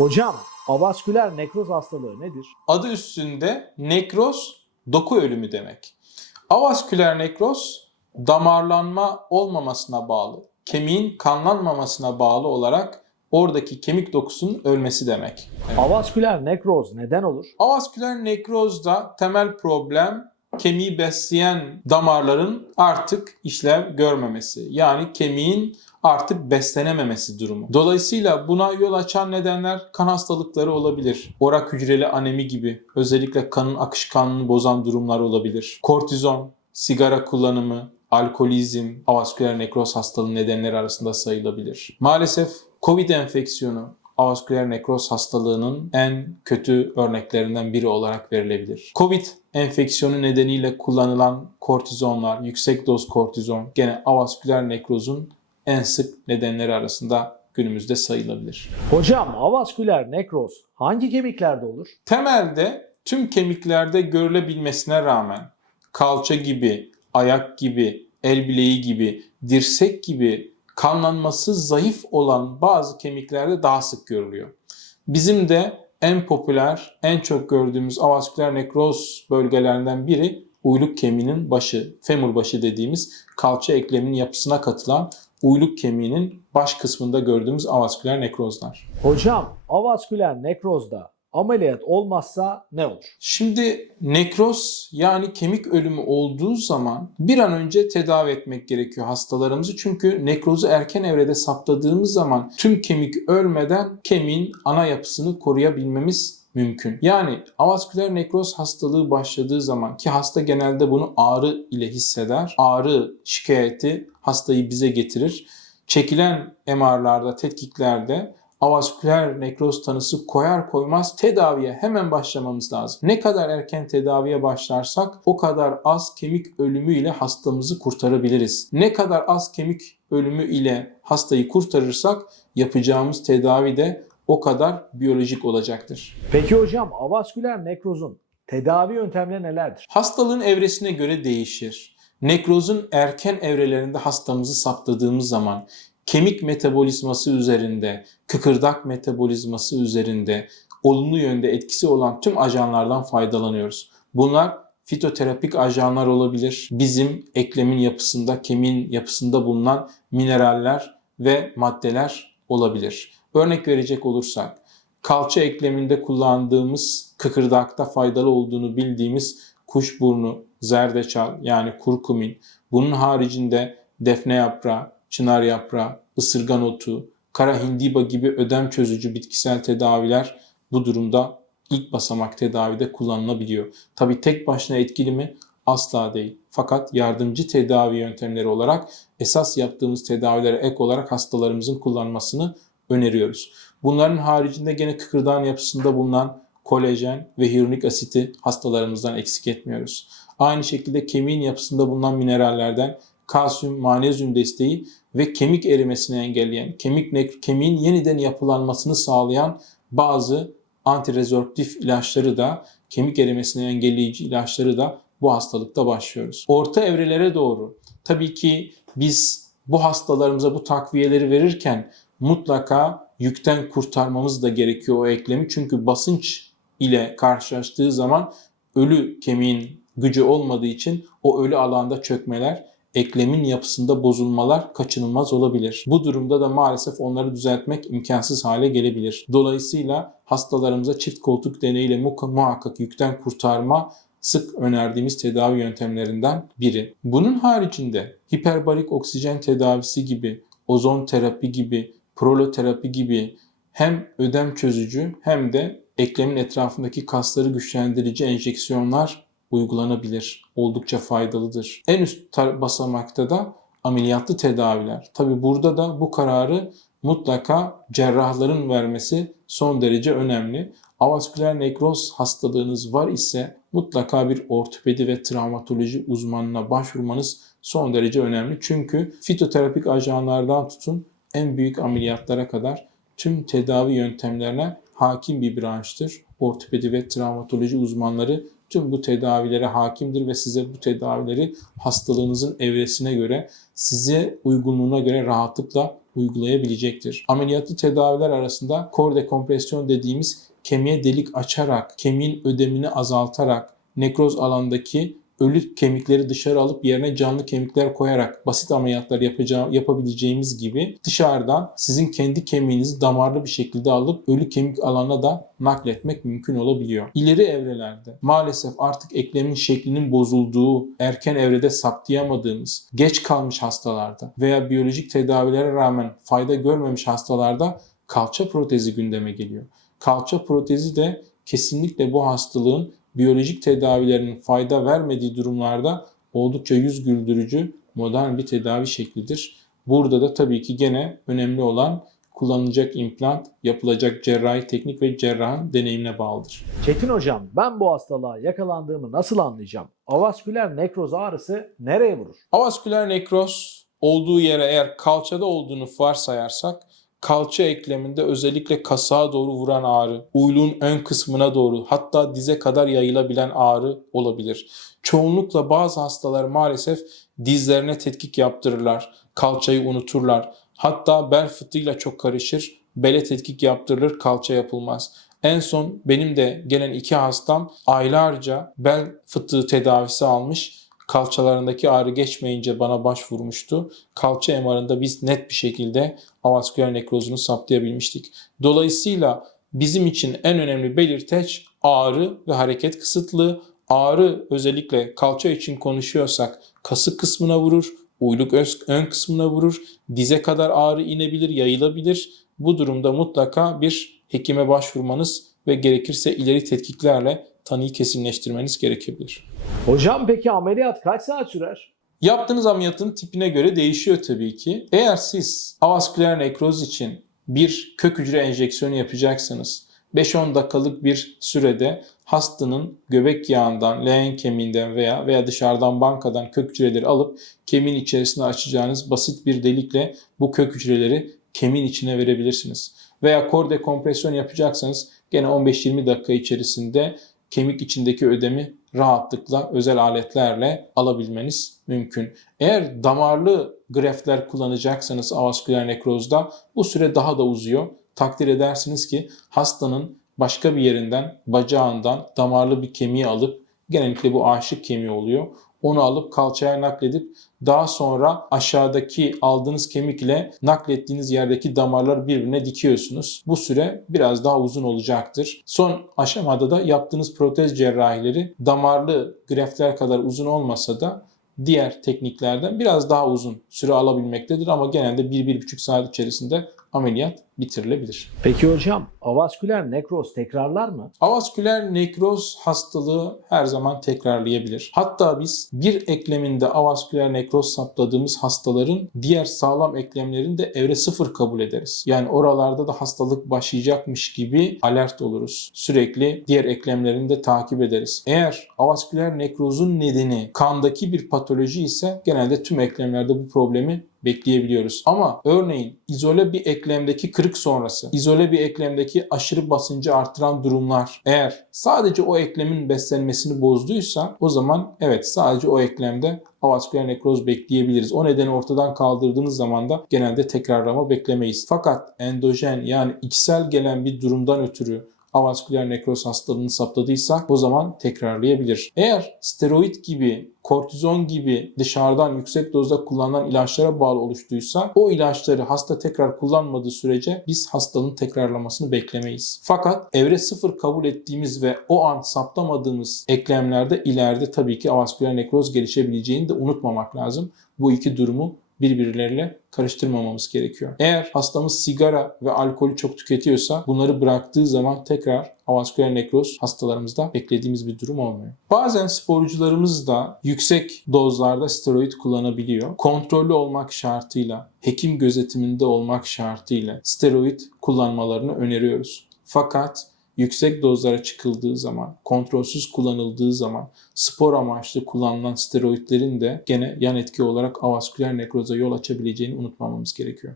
Hocam, avasküler nekroz hastalığı nedir? Adı üstünde nekroz doku ölümü demek. Avasküler nekroz damarlanma olmamasına bağlı, kemiğin kanlanmamasına bağlı olarak oradaki kemik dokusunun ölmesi demek. Evet. Avasküler nekroz neden olur? Avasküler nekrozda temel problem kemiği besleyen damarların artık işlev görmemesi. Yani kemiğin artık beslenememesi durumu. Dolayısıyla buna yol açan nedenler kan hastalıkları olabilir. Orak hücreli anemi gibi özellikle kanın akışkanlığını bozan durumlar olabilir. Kortizon, sigara kullanımı, alkolizm, avasküler nekroz hastalığı nedenleri arasında sayılabilir. Maalesef COVID enfeksiyonu avasküler nekroz hastalığının en kötü örneklerinden biri olarak verilebilir. COVID enfeksiyonu nedeniyle kullanılan kortizonlar, yüksek doz kortizon gene avasküler nekrozun en sık nedenleri arasında günümüzde sayılabilir. Hocam, avasküler nekroz hangi kemiklerde olur? Temelde tüm kemiklerde görülebilmesine rağmen kalça gibi, ayak gibi, el bileği gibi, dirsek gibi kanlanması zayıf olan bazı kemiklerde daha sık görülüyor. Bizim de en popüler, en çok gördüğümüz avasküler nekroz bölgelerinden biri uyluk kemiğinin başı, femur başı dediğimiz kalça ekleminin yapısına katılan uyluk kemiğinin baş kısmında gördüğümüz avasküler nekrozlar. Hocam, avasküler nekrozda ameliyat olmazsa ne olur? Şimdi nekroz yani kemik ölümü olduğu zaman bir an önce tedavi etmek gerekiyor hastalarımızı. Çünkü nekrozu erken evrede saptadığımız zaman tüm kemik ölmeden kemiğin ana yapısını koruyabilmemiz mümkün. Yani avasküler nekroz hastalığı başladığı zaman ki hasta genelde bunu ağrı ile hisseder. Ağrı şikayeti hastayı bize getirir. Çekilen MR'larda, tetkiklerde avasküler nekroz tanısı koyar koymaz tedaviye hemen başlamamız lazım. Ne kadar erken tedaviye başlarsak o kadar az kemik ölümü ile hastamızı kurtarabiliriz. Ne kadar az kemik ölümü ile hastayı kurtarırsak yapacağımız tedavi de o kadar biyolojik olacaktır. Peki hocam, avasküler nekrozun tedavi yöntemleri nelerdir? Hastalığın evresine göre değişir. Nekrozun erken evrelerinde hastamızı saptadığımız zaman kemik metabolizması üzerinde, kıkırdak metabolizması üzerinde olumlu yönde etkisi olan tüm ajanlardan faydalanıyoruz. Bunlar fitoterapik ajanlar olabilir. Bizim eklemin yapısında, kemiğin yapısında bulunan mineraller ve maddeler olabilir. Örnek verecek olursak, kalça ekleminde kullandığımız kıkırdakta faydalı olduğunu bildiğimiz kuşburnu, zerdeçal yani kurkumin, bunun haricinde defne yaprağı, çınar yaprağı, ısırgan otu, kara hindiba gibi ödem çözücü bitkisel tedaviler bu durumda ilk basamak tedavide kullanılabiliyor. Tabi tek başına etkili mi? Asla değil. Fakat yardımcı tedavi yöntemleri olarak esas yaptığımız tedavilere ek olarak hastalarımızın kullanmasını öneriyoruz. Bunların haricinde gene kıkırdağın yapısında bulunan kolajen ve hyaluronik asiti hastalarımızdan eksik etmiyoruz. Aynı şekilde kemiğin yapısında bulunan minerallerden kalsiyum, magnezyum desteği ve kemik erimesini engelleyen, kemik kemiğin yeniden yapılanmasını sağlayan bazı antirezorptif ilaçları da, kemik erimesini engelleyici ilaçları da bu hastalıkta başlıyoruz. Orta evrelere doğru tabii ki biz bu hastalarımıza bu takviyeleri verirken mutlaka yükten kurtarmamız da gerekiyor o eklemi. Çünkü basınç ile karşılaştığı zaman ölü kemiğin gücü olmadığı için o ölü alanda çökmeler eklemin yapısında bozulmalar kaçınılmaz olabilir. Bu durumda da maalesef onları düzeltmek imkansız hale gelebilir. Dolayısıyla hastalarımıza çift koltuk deneyiyle muhakkak yükten kurtarma sık önerdiğimiz tedavi yöntemlerinden biri. Bunun haricinde hiperbarik oksijen tedavisi gibi, ozon terapi gibi, proloterapi gibi hem ödem çözücü hem de eklemin etrafındaki kasları güçlendirici enjeksiyonlar uygulanabilir. Oldukça faydalıdır. En üst basamakta da ameliyatlı tedaviler. Tabi burada da bu kararı mutlaka cerrahların vermesi son derece önemli. Avasküler nekroz hastalığınız var ise mutlaka bir ortopedi ve travmatoloji uzmanına başvurmanız son derece önemli. Çünkü fitoterapik ajanlardan tutun en büyük ameliyatlara kadar tüm tedavi yöntemlerine hakim bir branştır. Ortopedi ve travmatoloji uzmanları tüm bu tedavilere hakimdir ve size bu tedavileri hastalığınızın evresine göre, size uygunluğuna göre rahatlıkla uygulayabilecektir. Ameliyatlı tedaviler arasında kor dekompresyon dediğimiz kemiğe delik açarak, kemiğin ödemini azaltarak, nekroz alandaki ölü kemikleri dışarı alıp yerine canlı kemikler koyarak basit ameliyatlar yapacağım, yapabileceğimiz gibi dışarıdan sizin kendi kemiğinizi damarlı bir şekilde alıp ölü kemik alana da nakletmek mümkün olabiliyor. İleri evrelerde maalesef artık eklemin şeklinin bozulduğu, erken evrede saptayamadığımız, geç kalmış hastalarda veya biyolojik tedavilere rağmen fayda görmemiş hastalarda kalça protezi gündeme geliyor. Kalça protezi de kesinlikle bu hastalığın biyolojik tedavilerinin fayda vermediği durumlarda oldukça yüz güldürücü modern bir tedavi şeklidir. Burada da tabii ki gene önemli olan kullanılacak implant, yapılacak cerrahi teknik ve cerrahın deneyimine bağlıdır. Çetin hocam ben bu hastalığa yakalandığımı nasıl anlayacağım? Avasküler nekroz ağrısı nereye vurur? Avasküler nekroz olduğu yere eğer kalçada olduğunu varsayarsak kalça ekleminde özellikle kasağa doğru vuran ağrı, uyluğun ön kısmına doğru hatta dize kadar yayılabilen ağrı olabilir. Çoğunlukla bazı hastalar maalesef dizlerine tetkik yaptırırlar, kalçayı unuturlar. Hatta bel fıtığıyla çok karışır, bele tetkik yaptırılır, kalça yapılmaz. En son benim de gelen iki hastam aylarca bel fıtığı tedavisi almış kalçalarındaki ağrı geçmeyince bana başvurmuştu. Kalça MR'ında biz net bir şekilde avasküler nekrozunu saptayabilmiştik. Dolayısıyla bizim için en önemli belirteç ağrı ve hareket kısıtlığı. Ağrı özellikle kalça için konuşuyorsak kasık kısmına vurur, uyluk ön kısmına vurur, dize kadar ağrı inebilir, yayılabilir. Bu durumda mutlaka bir hekime başvurmanız ve gerekirse ileri tetkiklerle tanıyı kesinleştirmeniz gerekebilir. Hocam peki ameliyat kaç saat sürer? Yaptığınız ameliyatın tipine göre değişiyor tabii ki. Eğer siz avasküler nekroz için bir kök hücre enjeksiyonu yapacaksanız 5-10 dakikalık bir sürede hastanın göbek yağından, leğen kemiğinden veya veya dışarıdan bankadan kök hücreleri alıp kemiğin içerisine açacağınız basit bir delikle bu kök hücreleri kemiğin içine verebilirsiniz. Veya kor dekompresyon yapacaksanız gene 15-20 dakika içerisinde kemik içindeki ödemi rahatlıkla özel aletlerle alabilmeniz mümkün. Eğer damarlı greftler kullanacaksanız avasküler nekrozda bu süre daha da uzuyor. Takdir edersiniz ki hastanın başka bir yerinden, bacağından damarlı bir kemiği alıp genellikle bu aşık kemiği oluyor. Onu alıp kalçaya nakledip daha sonra aşağıdaki aldığınız kemik ile naklettiğiniz yerdeki damarları birbirine dikiyorsunuz. Bu süre biraz daha uzun olacaktır. Son aşamada da yaptığınız protez cerrahileri damarlı greftler kadar uzun olmasa da diğer tekniklerden biraz daha uzun süre alabilmektedir ama genelde 1-1,5 saat içerisinde ameliyat bitirilebilir. Peki hocam avasküler nekroz tekrarlar mı? Avasküler nekroz hastalığı her zaman tekrarlayabilir. Hatta biz bir ekleminde avasküler nekroz saptadığımız hastaların diğer sağlam eklemlerini de evre sıfır kabul ederiz. Yani oralarda da hastalık başlayacakmış gibi alert oluruz. Sürekli diğer eklemlerini de takip ederiz. Eğer avasküler nekrozun nedeni kandaki bir patoloji ise genelde tüm eklemlerde bu problemi bekleyebiliyoruz. Ama örneğin izole bir eklemdeki kırık sonrası, izole bir eklemdeki aşırı basıncı artıran durumlar eğer sadece o eklemin beslenmesini bozduysa o zaman evet sadece o eklemde avasküler nekroz bekleyebiliriz. O nedeni ortadan kaldırdığınız zaman da genelde tekrarlama beklemeyiz. Fakat endojen yani içsel gelen bir durumdan ötürü avasküler nekroz hastalığını saptadıysa o zaman tekrarlayabilir. Eğer steroid gibi, kortizon gibi dışarıdan yüksek dozda kullanılan ilaçlara bağlı oluştuysa o ilaçları hasta tekrar kullanmadığı sürece biz hastalığın tekrarlamasını beklemeyiz. Fakat evre sıfır kabul ettiğimiz ve o an saptamadığımız eklemlerde ileride tabii ki avasküler nekroz gelişebileceğini de unutmamak lazım. Bu iki durumu birbirleriyle karıştırmamamız gerekiyor. Eğer hastamız sigara ve alkolü çok tüketiyorsa bunları bıraktığı zaman tekrar avasküler nekroz hastalarımızda beklediğimiz bir durum olmuyor. Bazen sporcularımız da yüksek dozlarda steroid kullanabiliyor. Kontrollü olmak şartıyla, hekim gözetiminde olmak şartıyla steroid kullanmalarını öneriyoruz. Fakat yüksek dozlara çıkıldığı zaman, kontrolsüz kullanıldığı zaman spor amaçlı kullanılan steroidlerin de gene yan etki olarak avasküler nekroza yol açabileceğini unutmamamız gerekiyor.